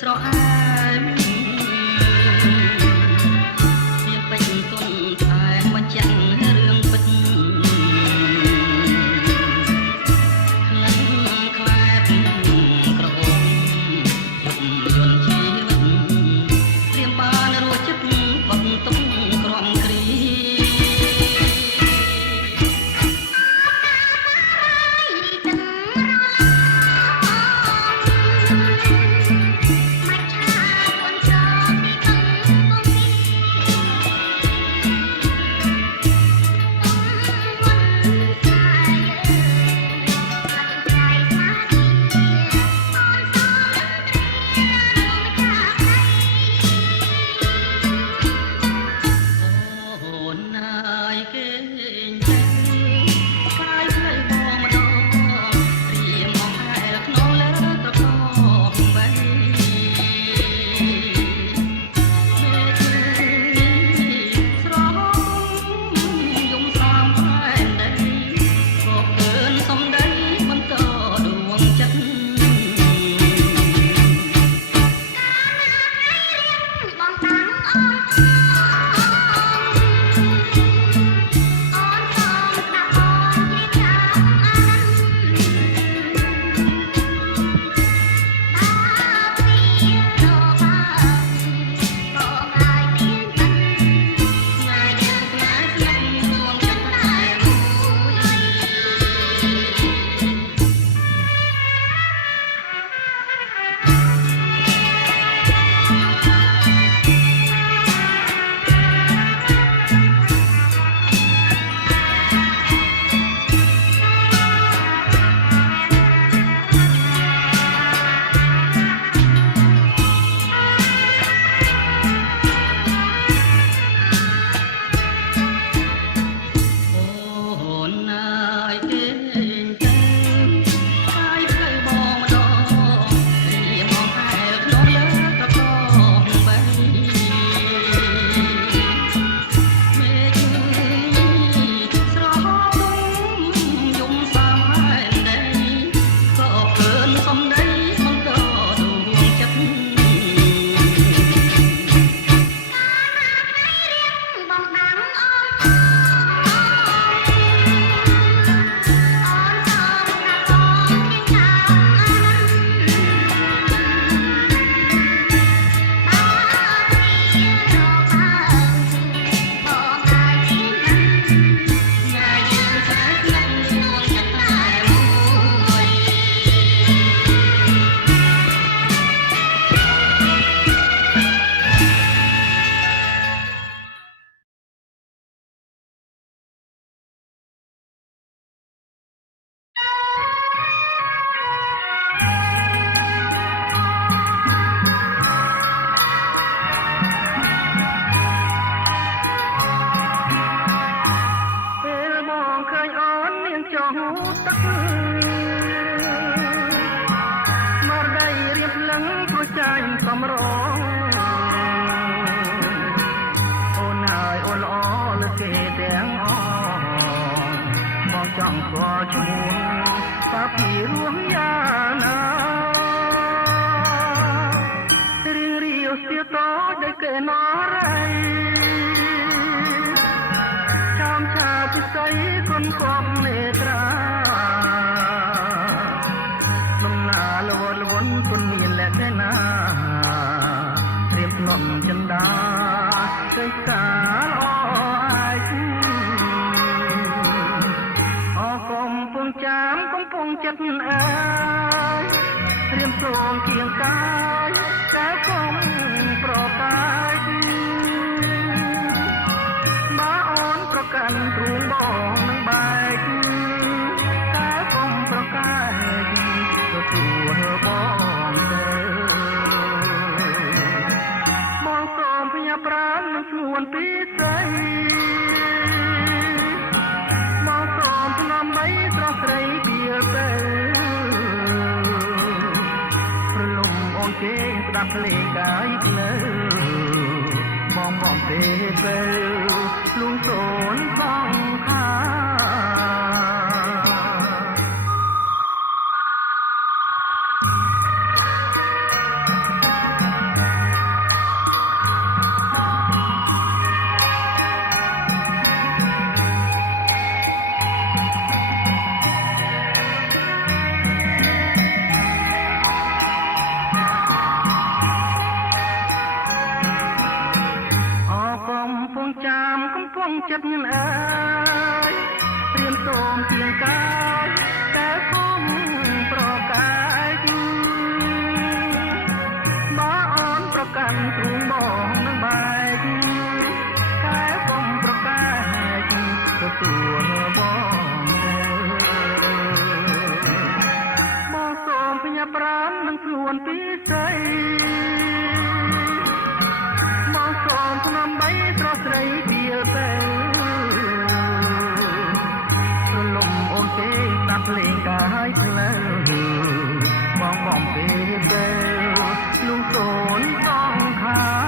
ស្រអែមមានពេញទុនថែមបញ្ចាំងរឿងពិតខ្លាំងខ្លែបក្រអូមយន្តជីវិតត្រៀមបានរួចចិត្តបន្ទុកក្រំគ្រី ចិត្តញអើយព្រៀនសូមជាងកាយតែគុំប្រកាយបើអូនប្រកាន់ទ្រូងបងនឹងបែកតែគុំប្រកាយទទួលបងសូមផ្ញើប្រាណនឹងខ្លួនពីស្រីមកសូមឆ្នាំបីស្រស់ស្រីទៀលទៅរលំអូនទេស្ដាប់ភ្លេងកាយផ្លូវបងបងពេលទៅលុំសូនសងខា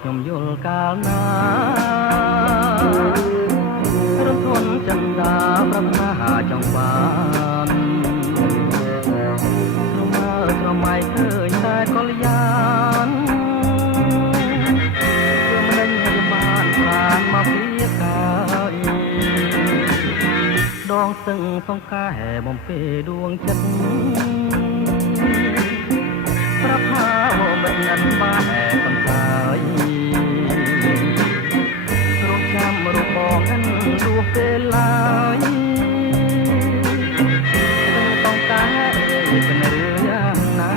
ខ្ញុំយល់កាលណារំធនចន្ទាប្រាថ្នាចង់បានស្រមើស្រមៃឃើញតែ ងសឹងសង្កែបំពេដួងចិត្តប្រផាមិននិនបែកំសាយរំចាំរូបបងនឹងរស់ពេលឡើយต้องการเป็นเรือយ៉ាងណា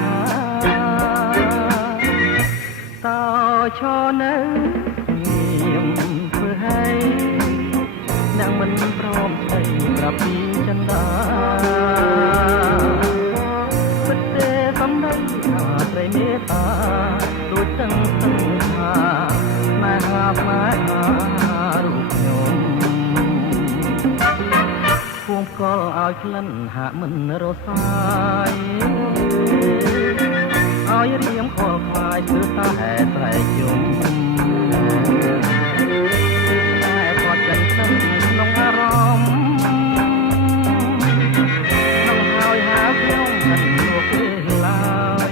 តើឈរនៅងៀមធ្វើឲ្យនឹងមិនព្រមស្ដីប្រាប់ពីចិន្តាពិតទេសំដីថាត្រីមេត្តាដូចទាំងសង្ខាម៉ែហារូបខ្ញុំគួងកលឲ្យក្លិនហាក់មិនរសាយឲ្យរៀមខលខ្លាយគឺតាហេតុត្រែកយំតែគាត់ចិនស្ទឹងក្នុងអារម្មណ៍ក្នុងហើយហៅខ្ញុំមិនមកទេឡើយ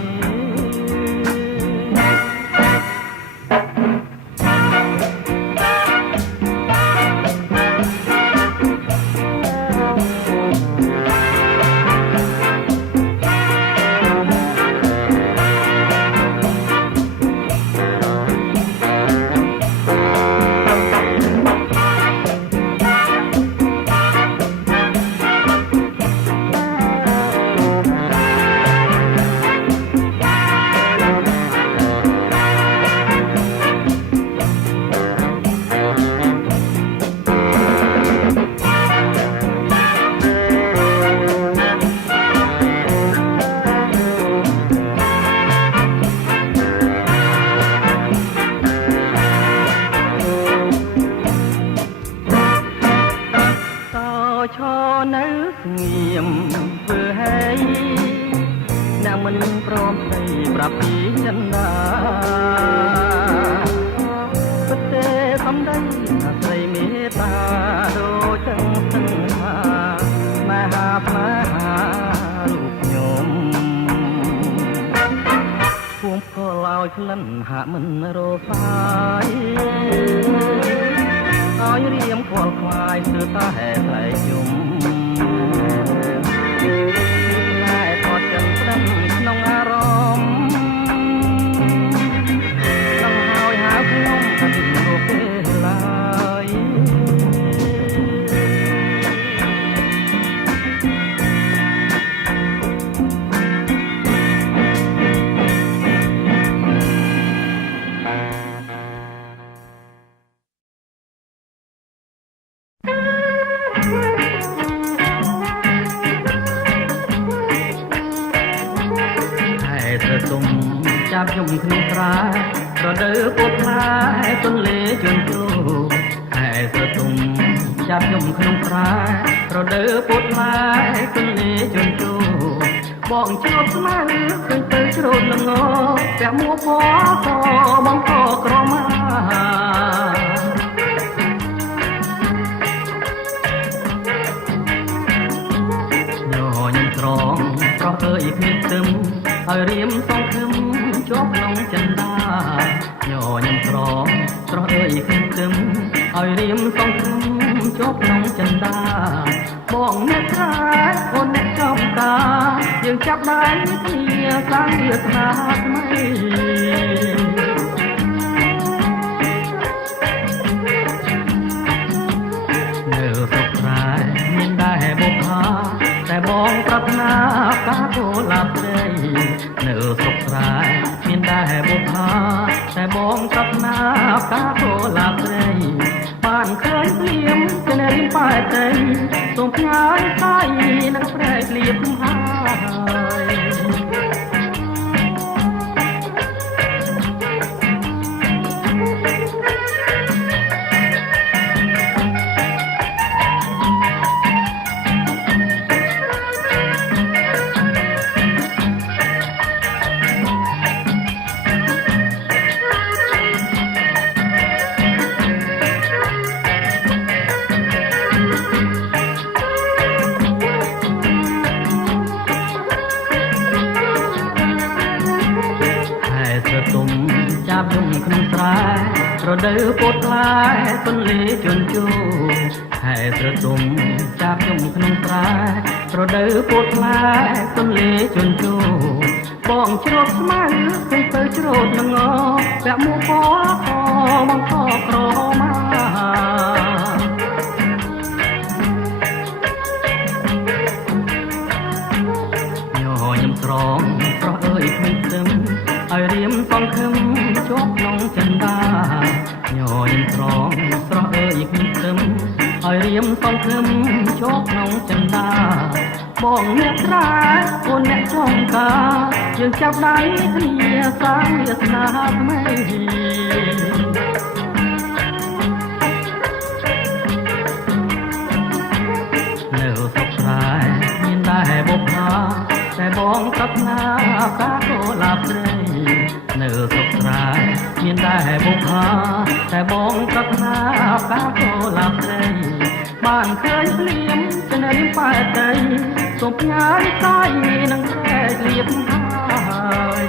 ឈរនៅស្ងៀមធ្វើឲ្យនឹងមិនព្រមស្ដីប្រាប់ពីចិន្តាពិតទេសំដីថាស្រីមេត្តាដូចទាំងសង្ខាមហារូបខ្ញុំគួងកលឲ្យក្លិនហាក់មិនរសាយឲ្យរៀមខ្វល់ខ្វាយគឺតាហេតុត្រែកយំតែគាត់ចិនស្ទឹងក្នុងអារម្មណ៍នឹងហើយហៅខ្ញុំថាពីនោះពេលឡើយចាប់យំក្នុងស្រែរដូវពុតផ្លែទន្លេជន់ជ្រោហើយស្រទុំចាប់យំក្នុងស្រែរដូវពុតផ្លែទន្លេជន់ជ្រោបងជួបស្មៅឃើញទៅជ្រោតល្ងពាក់មួកពណ៌សបងក៏ក្រមាញញឹមត្រង់ប្រុសអើយគ្មានទឹមឲ្យរៀមសងខឹមជាប់ក្នុងចិន្តាញញឹមត្រង់ប្រុសអើយគ្មានទឹមឲ្យរៀមសងខឹមជាប់ក្នុងចិន្តាបងអ្នកខែអូនអ្នកចំការយើងចាប់ដៃគ្នាសាងវាសនាថ្មីនៅសុខស្រែមានដែរបុប្ផាតែបងប្រាថ្នាការគោលាប់ស្រីនៅសុខស្រែមានដែរបុប្ផាតែបងប្រាថ្នាការគោលាប់ស្រីបានឃើញភ្លៀមជារៀមប៉ែតៃសូមផ្ញើស្អីនឹងប្រែក្លៀបហើយរដូវពោតផ្លែទន្លេជន់ជោ ហែស្រទុំចាប់យំក្នុងស្រែប្រដៅពោតផ្លែទន្លេជន់ជោបងជ្រោតស្មៅឃើញទៅជ្រោតល្ងពាក់មួកពណ៌មកខក្រមាញញឹមស្រងប្រុសអើយគ្មានទឹមឲ្យរៀមសងខឹមជាប់ក្នុងចិន្តាញញឹមស្រងប្រុសអើយគ្មានទឹមឲ្យរៀមសងខឹមជាប់ក្នុងចិន្តាបងអ្នកស្រែអូនអ្នកចងកាយើងចាប់ដៃគ្នាសាងវាសនាថ្មីនៅសុខស្រែមានតែបុព្វាតែបងប្រាថ្នាកាកូឡាព្រៃនៅសុខស្រែមានតែបុព្វាតែបងប្រាថ្នាកាកូឡាព្រៃបានឃើញភ្លៀងចិនរៀងប៉ែតីសូមផ្ញើកាយនឹងស្រែកលៀបហើយ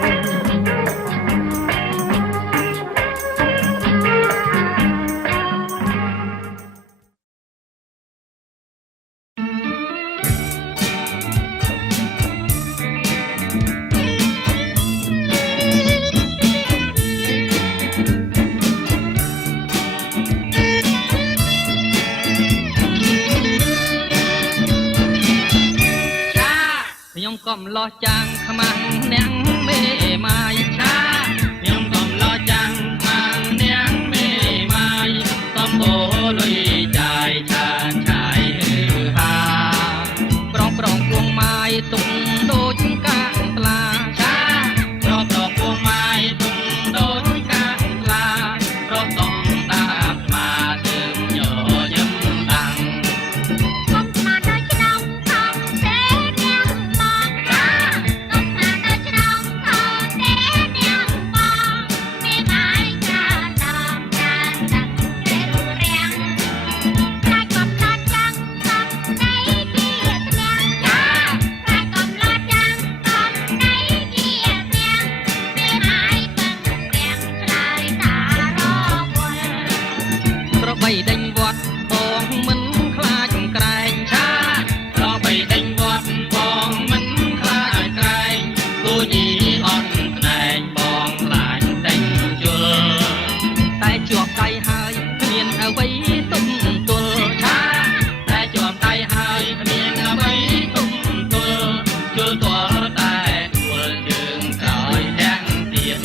ខ្ញុំកំឡោះចាំងខ្មាំងនាងមេម៉ាយឆាខ្ញុំកំឡោះចាំងខ្មាំងនាងមេម៉ាយសំបូរលុយចាយឆានឆាយហាប្រងពងម៉ាយទុំដូចកាំងស្លាឆាប្រងពងម៉ាយទុំដូចកាំងស្លាប្រសំតាបមកទើបញញឹមដាំងបីដេញវត្តបងមិនខ្លាចក្រែងឆាដល់បីដេញវត្តបងមិនខ្លាចក្រែងគូញីអត់ស្នែងបងខ្លាចដេញជលតែជាប់ដៃហើយគ្មានអ្វីទុំទល់ឆាតែជាប់ដៃហើយគ្មានអ្វីទុំទល់ជលតល់តែទួលជើងក្រោយទាំងទៀត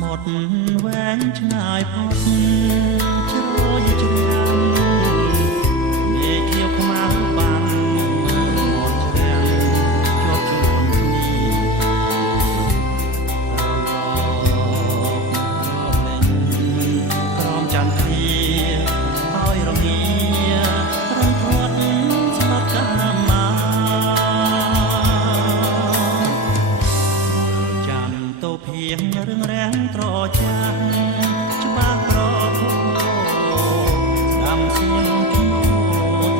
មុទ្រវែងឆ្ងាយផុតជ្រោយជ្រាំមេឃខៀវខ្មៅបាំងមាត់ជ្រាំងជាប់ជួនគ្នាក្រមចន្ទធាឲ្យរងារំធាត់ស្នត់កាមាចាំតោភៀងរឿងរាំងត្រចាស់ច្បាស់ប្រភពស្ដាំសៀងឈ្មោះ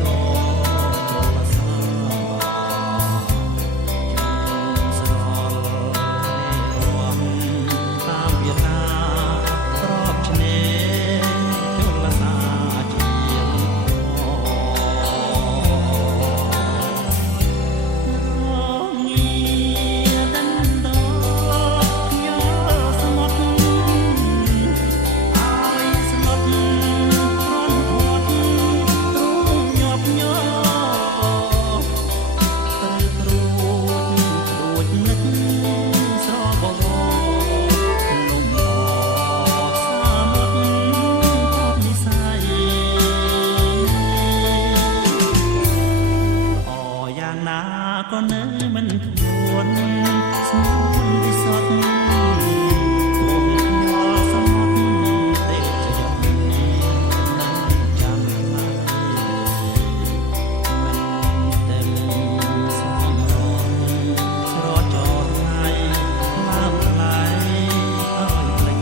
តចូលសាស្រលរំតាមវាតាក្របឆ្នេរចូលសាជាក៏នៅមិនធ្ងន់ស្មោះពិសត់មុនខ្យល់សមុទ្រទេចយប់នឹងចាំឡើយមិនទៅសំរងស្រត់ចោលថ្ងៃឡើងថ្លៃឲ្យភ្លេច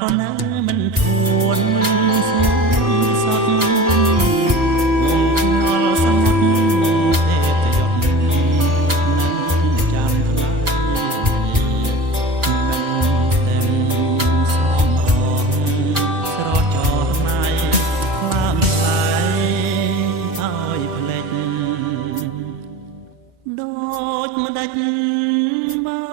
ក៏នៅមិនធួនស្មោះសត់មុំខ្យល់សមុទ្រទេចយប់នឹងចាំថ្លៃមិនតែសំរងស្រត់ចោលថ្ងៃឡាំថ្លៃឲ្យភ្លេចដូចម្ដេចបាន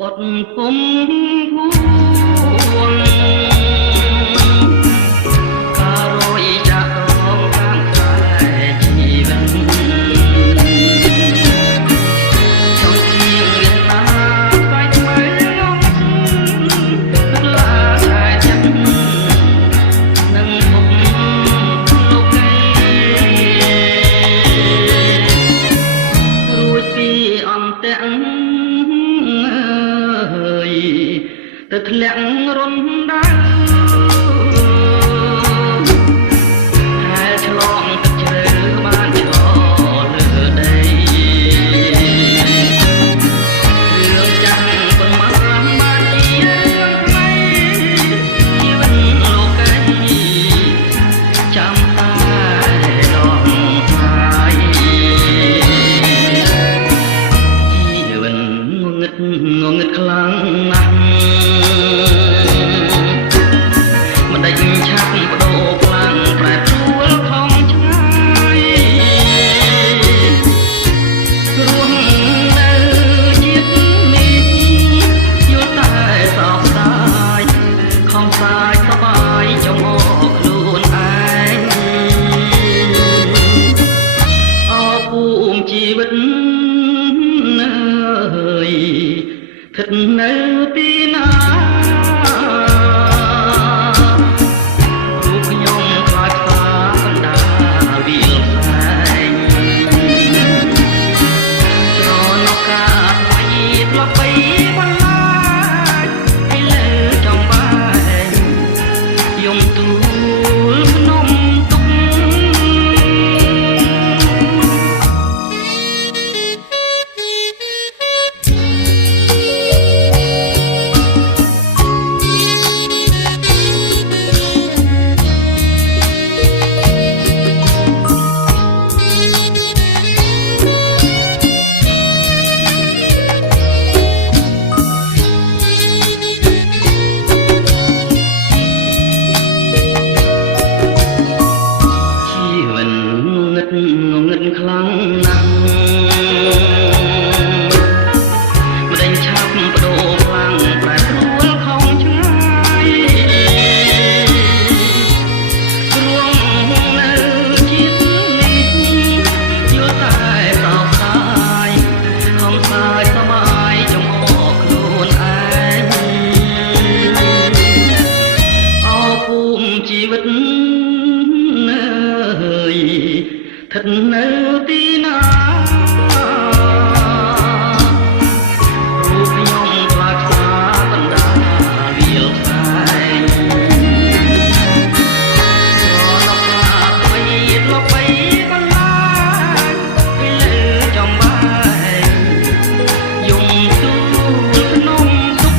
បត់ពុំហួនការរយចាក់រងខាងខ្សែជីវិតចង់ជារៀនណាស្វែងថ្មីយកទឹកឡាតែចិត្តនឹងពុកលោកគេរួចពីអន្ទាំងទៅធ្លាក់រំដ ឋិតនៅទីណារូបខ្ញុំខ្លាចខ្លាកណ្ដាលវាលខ្សែស្រឡប់ឡាថ្មីលបបីបន្លាពីលើចំបាយយំទូលក្នុងទុក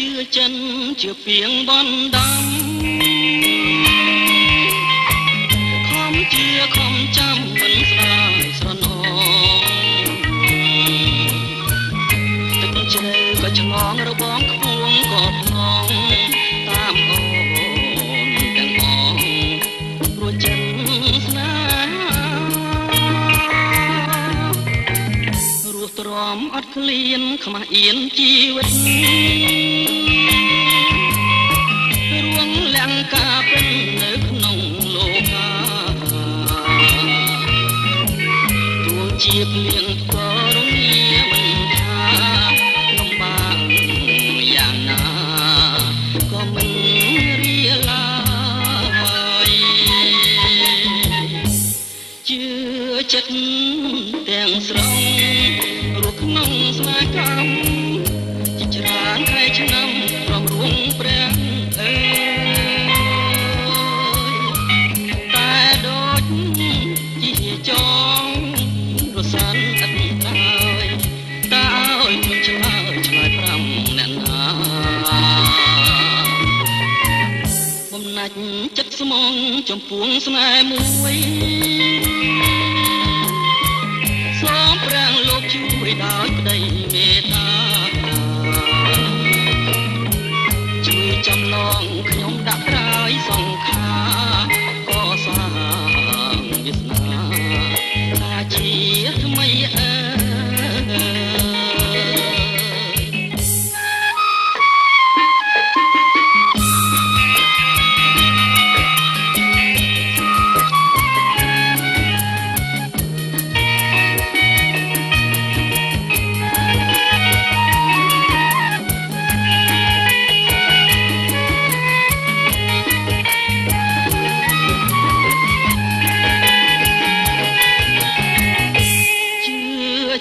ជឿចិនជឿពីងបណ្ដាំខំជឿខំចាំមិនស្ដាយស្រណងទឹកជ្រៅក៏ឆ្ងងរបងខ្ពងក៏ភ្នងតាមអូនទាំងអងព្រោះចិនស្នេហារស់ទ្រាំអត់ឃ្លានខ្មាស់អៀនជីវិតការពិននៅក្នុងលោកាទោះជាភ្លៀងក៏រងាមិនថាលំបាកយ៉ាងណាក៏មិនរៀឡាយជឿចិត្តទាំងស្រុងរស់ក្នុងស្នេហ៍កម្មជាច្រើនខែឆ្នាំរំរួងព្រះចងរសានអត់ត្រើយតើឲ្យខ្ញុំឆ្លើយ5អ្នកណាបំណាច់ចិត្តស្មងចំពោះស្នេហ៍មួយសូមព្រះលោកជួយដោយក្តីមេត្តាជួយចំឡងខ្ញុំដាក់ត្រើយសង្ខារក៏សាងវាសនាជាថ្មីអើ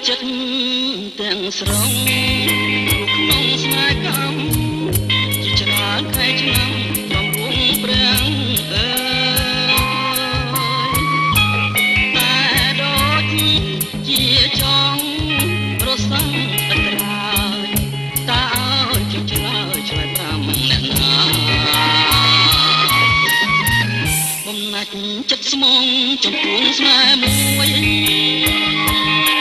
ចិត្តទាំងស្រុងក្នុងស្នេហ៍កម្មជាច្រើនខែឆ្នាំរំរួងព្រះអើយតែដូចជាចង់រសាំងអត្រាយតើឲ្យខ្ញុំឆ្លើយ5អ្នកណាបំណាច់ចិត្តស្មងចំពោះស្នេហ៍មួយ